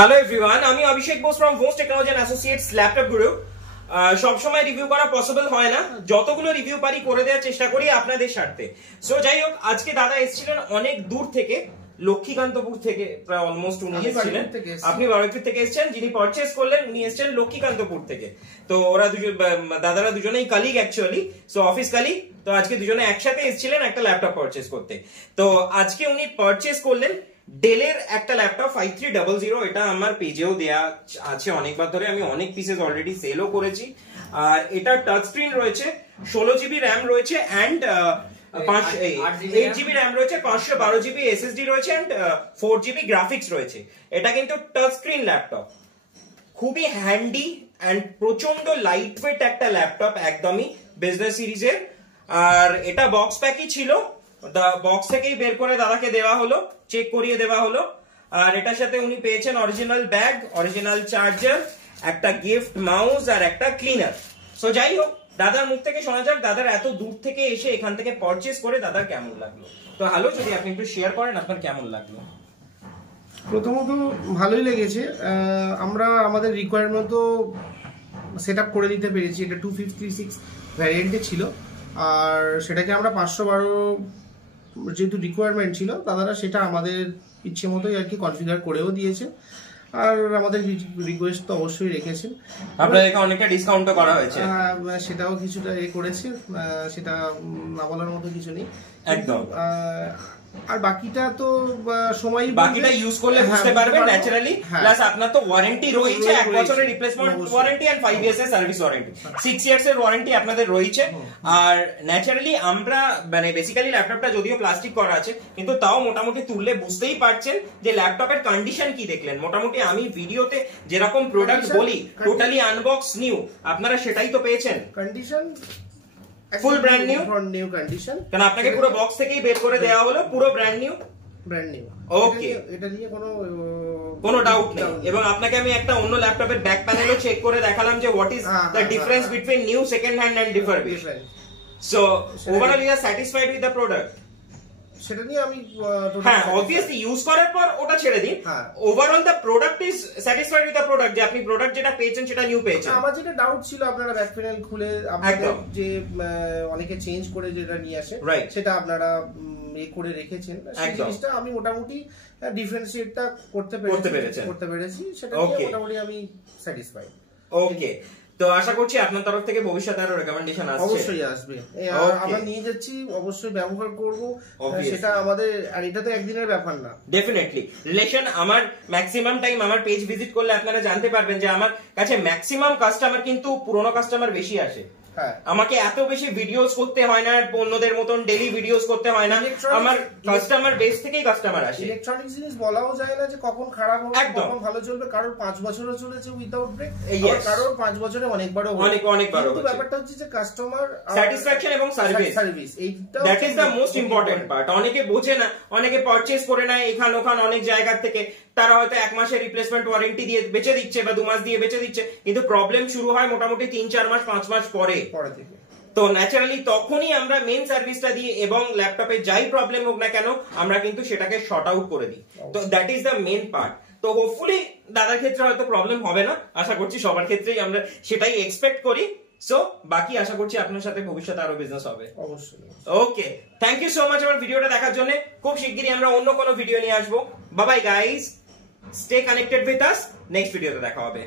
Hello everyone, আমি Abhishek Bose from Bose technology and associates laptop guru. সব সময় রিভিউ করা পসিবল হয় না, যতগুলো রিভিউ পারি করে দেওয়ার চেষ্টা করি আপনাদের স্বার্থে। সো যাই হোক, আজকে দাদা এসেছিলেন অনেক দূর থেকে, লক্ষ্মীকান্তপুর থেকে, প্রায় অলমোস্ট উনি এসেছিলেন। আপনি বারুইপুর থেকে এসেছেন, যিনি পারচেজ করলেন উনি এসেছেন লক্ষ্মীকান্তপুর থেকে। তো ওরা দুজন, দাদারা দুজনেই colleague actually, so office colleague. তো আজকে দুজনে একসাথে এসেছিলেন একটা ল্যাপটপ পারচেজ করতে। তো আজকে উনি পারচেজ করলেন ডেলের একটা ল্যাপটপ 5300। এটা আমার পেজেও দেয়া আছে অনেকবার ধরে, আমি অনেক পিসেস অলরেডি সেলও করেছি। আর এটা টাচ স্ক্রিন রয়েছে, 16 জিবি র্যাম রয়েছে অ্যান্ড 8 জিবি র্যাম রয়েছে, 512 জিবি এসএসডি রয়েছে অ্যান্ড 4 জিবি গ্রাফিক্স রয়েছে। এটা কিন্তু টাচ স্ক্রিন ল্যাপটপ, খুবই হ্যান্ডি অ্যান্ড প্রচন্ড লাইট ওয়েট একটা ল্যাপটপ, একদমই বিজনেস সিরিজের। আর এটা বক্স প্যাকই ছিল, বক্স থেকেই বের করে দাদাকে দেওয়া হলো, চেক করিয়ে দেওয়া হলো। আর এটার সাথে উনি পেয়েছেন অরিজিনাল ব্যাগ, অরিজিনাল চার্জার, একটা গিফট মাউস আর একটা ক্লিনার। সো যাই হোক, দাদার মুখ থেকে শোনা যাক দাদার এত দূর থেকে এসে এখান থেকে পারচেজ করে দাদার কেমন লাগলো। তো হ্যালো, যদি আপনি একটু শেয়ার করেন আপনার কেমন লাগলো। প্রথমত ভালোই লেগেছে, আমরা আমাদের রিকোয়ারমেন্ট সেট আপ করে দিতে পেরেছি। এটা 256 ভ্যারিয়েন্টে ছিল, আর সেটাকে আমরা 512 যেহেতু রিকোয়ারমেন্ট ছিল, দাদারা সেটা আমাদের ইচ্ছে মতোই আর কি কনফিগার করেও দিয়েছে। আর আমাদের রিকোয়েস্ট তো অবশ্যই রেখেছেন, আপনাদেরকে অনেকটা ডিসকাউন্টও করা হয়েছে। সেটাও কিছুটা করেছে, সেটা না বলার মতো কিছু নেই একদম। আর বাকিটা তো সময়, বাকিটা ইউজ করলে বুঝতে পারবেন ন্যাচারালি। প্লাস আপনার তো ওয়ারেন্টি রয়েছে, 1 বছরের রিপ্লেসমেন্ট ওয়ারেন্টি এন্ড 5 ইয়ার্স এর সার্ভিস ওয়ারেন্টি, 6 ইয়ার্স এর ওয়ারেন্টি আপনাদের রয়েছে। আর ন্যাচারালি আমরা মানে বেসিক্যালি ল্যাপটপটা যদিও প্লাস্টিক করা আছে, কিন্তু তাও মোটামুটি তুললে বুঝতেই পারছেন যে ল্যাপটপের কন্ডিশন কি দেখলেন। মোটামুটি আমি ভিডিওতে যেরকম প্রোডাক্ট বলি টোটালি আনবক্স নিউ, আপনারা সেটাই তো পেয়েছেন। Condition full brand new condition, কারণ আপনাকে পুরো বক্স থেকেই বের করে দেওয়া হলো, পুরো ব্র্যান্ড নিউ। ওকে, এটা নিয়ে কোনো ডাউট নেই। এবং আপনাকে আমি একটা অন্য ল্যাপটপের ব্যাক প্যানেলও চেক করে দেখালাম যে what is the difference between new, second hand and refurbished. So overall you are satisfied with the product? সেটা নিয়ে আমি, হ্যাঁ অবভিয়াসলি ইউজ করার পর ওটা ছেড়ে দিন, overall the product is satisfied with the product, যে আপনি প্রোডাক্ট যেটা পেয়েছেন সেটা নিউ পেয়েছেন। আমার যেটা ডাউট ছিল, আপনারা ব্যাক প্যানেল খুলে আপনাদের যে অনেকে চেঞ্জ করে যেটা নিয়ে আসে, সেটা আপনারা করে রেখেছেন, সেই জিনিসটা আমি মোটামুটি ডিফারেন্সিয়েটটা করতে পেরেছি, সেটা নিয়ে মোটামুটি আমি স্যাটিসফাইড। ওকে, তো আশা করছি আপনার তরফ থেকে ভবিষ্যতে আরো রেকমেন্ডেশন আসছে। অবশ্যই আসবে, আমরা নিয়ে যাচ্ছি, অবশ্যই ব্যবহার করব সেটা আমাদের। আর এটা তো একদিনের ব্যাপার না, ডেফিনেটলি রিলেশন। আমার ম্যাক্সিমাম টাইম আমার পেজ ভিজিট করলে আপনারা জানতে পারবেন যে আমার কাছে ম্যাক্সিমাম কাস্টমার কিন্তু পুরনো কাস্টমার বেশি আসে। আমাকে এত বেশি ভিডিওস করতে হয় না, অন্যদের মতন ডেইলি ভিডিওস করতে হয় না, আমার কাস্টমার বেস থেকেই কাস্টমার আসে। ইলেকট্রনিক্স জিনিস বলাও যায় না যে কখন খারাপ হবে, কখন ভালো চলবে। কারোর 5 বছরও চলেছে উইদাউট ব্রেক, কারোর 5 বছরে অনেকবারও কিন্তু ব্যাপারটা হচ্ছে যে কাস্টমার স্যাটিসফ্যাকশন এবং সার্ভিস, এইটা that is the most important part. অনেকে বোঝে না, অনেকে পারচেজ করে নেয় এখান ওখান অনেক জায়গা থেকে, তারা হয়তো 1 মাসের রিপ্লেসমেন্ট ওয়ারেন্টি দিয়ে বেচে দিচ্ছে বা 2 মাস দিয়ে বেচে দিচ্ছে, কিন্তু প্রবলেম শুরু হয় মোটামুটি 3-4 মাস 5 মাস পরে থেকে। তো ন্যাচারালি তখনই আমরা মেন সার্ভিসটা দিই, এবং ল্যাপটপে যাই প্রবলেম হোক না কেন আমরা কিন্তু সেটাকে শর্ট আউট করে দিই। তো that is the main part. তো হোপফুলি দাদার ক্ষেত্রে হয়তো প্রবলেম হবে না, আশা করছি সবার ক্ষেত্রেই আমরা সেটাই এক্সপেক্ট করি। সো বাকি আশা করছি আপনার সাথে ভবিষ্যতে আরো বিজনেস হবে। অবশ্যই। ওকে, থ্যাংক ইউ সো মাচ আমার ভিডিওটা দেখার জন্য। খুব শিগগিরই আমরা অন্য কোনো ভিডিও নিয়ে আসবো। Bye bye guys, stay connected with us, next ভিডিওতে দেখা হবে।